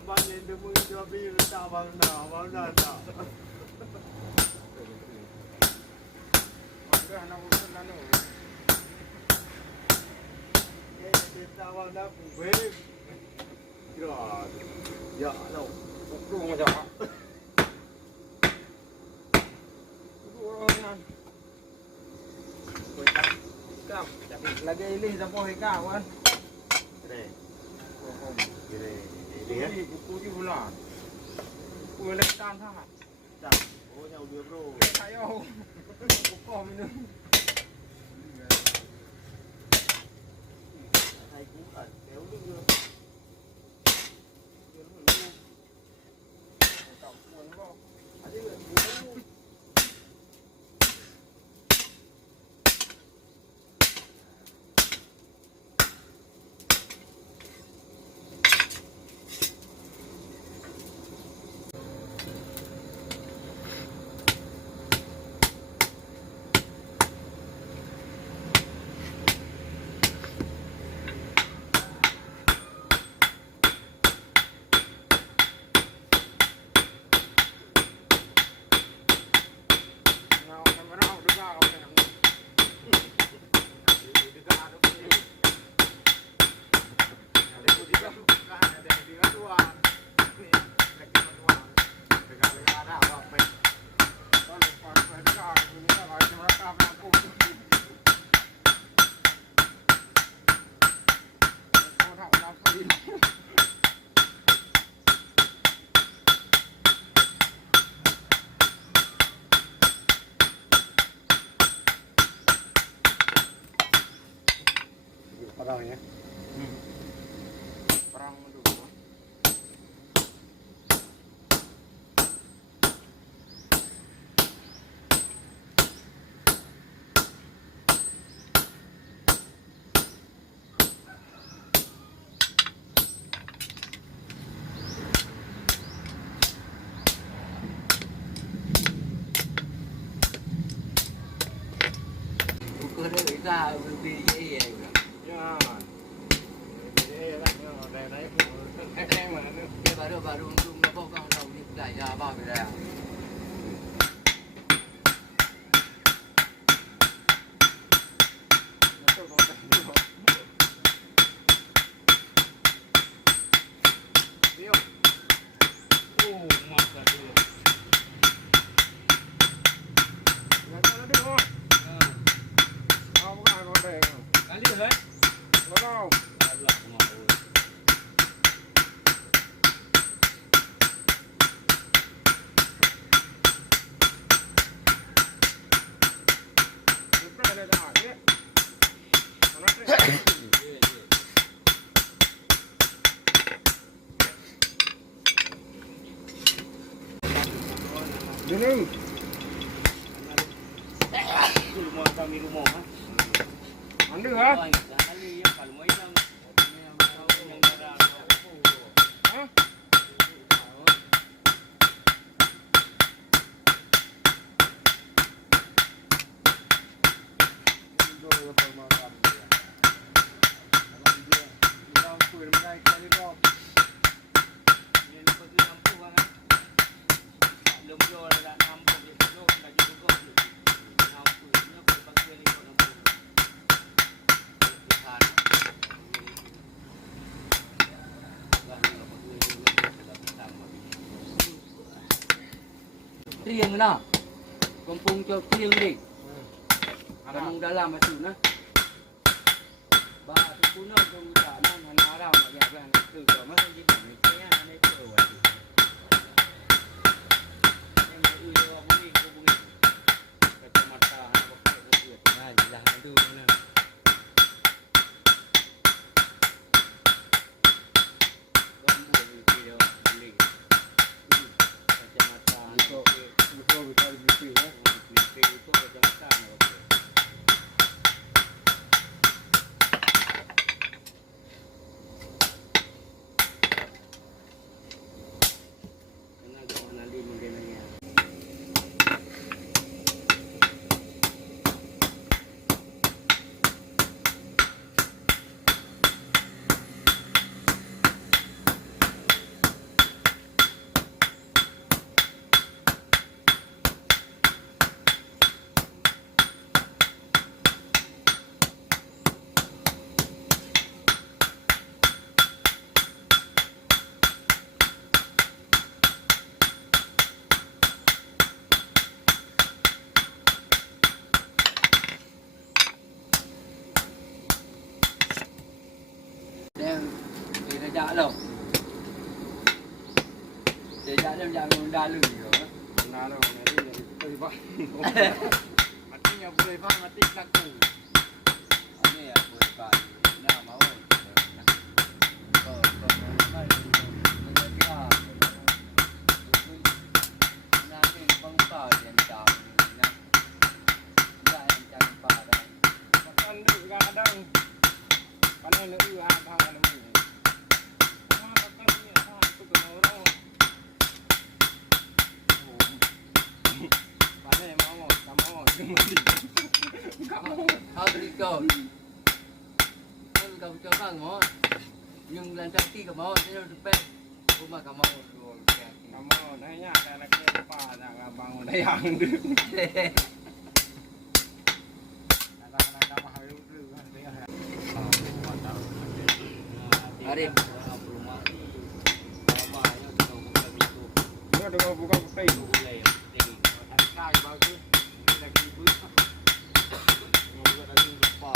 abang yang demu jual beli letak abang dah tak. Ada anak muda nano. Letak abang dah beli. Kira. Ya, no. Pukul macam. Lagi ini sampai hingga kan. Kire. Buku di bulan. Buku letan sangat. Tak. Oh yang dia bro. Saya. Buku minum. Hai bukan. Kau dulu. Tak puan kau. Ada buku. Perang ya. Perang dulu. Buku dia kita beli je. Baru untuk apa kau tahu ni budaya apa budaya? Oh, masa dia. Nak ada oh. Kau bukan kau dah. Kali dah. Kau. Allah Allah. Jeneng. Rumah kami rumah ha. Anda ha? Kali yang kalau mai lang yang darah. Ha? Dua permakan dia. Kalau dia lampu mereka kali dok. Ini pasti lampu kan. Belum jual dah lampu dia belum lagi juga. Lampu ni kalau pakai ni kalau lampu. Tahan. Triang na. Kampung Cok Triang ni. Kampung dalam itu na. Bah tu puno kampung dalam mana alam ya kan. Tu kalau masih jadi ni saya ada itu. Lah tu mana. Gambar video beli. Kacamata untuk kita beli ya. Beli itu kacamata okey. yang dalu yo. Nalo ini dari Pak. Matinya boleh Pak, mati laku. Ini ya boleh Pak. Nah, mau. Makan dulu kadang. Panen lu apa kalau ini. Makan ni tu kena orang. Panen mau, kamu mandi. Kamu. How did it go? Không cho bằng món. Nhưng lần sau khi có món thì nó được bê. Cũng mà có món rồi. Kamu nanya ada lagi apa nak bangun dah yang tu. Arif. Dia ada buka putih. Khai bagus. Lagi bus. Buka daging lupa.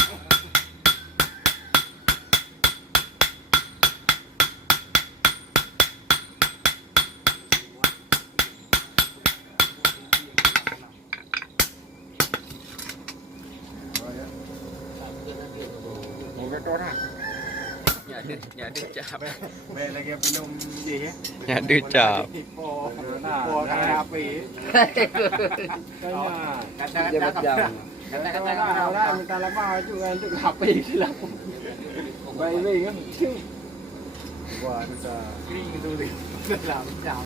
Nhà được chạp. Về lagi belum gì hết. Nhà đưa chạp. Po kaya api. Kanya. Kata-kata minta lama juga untuk api sila. Baik-baik kan. Wah, itu dah. Kering tu. Dalam jam.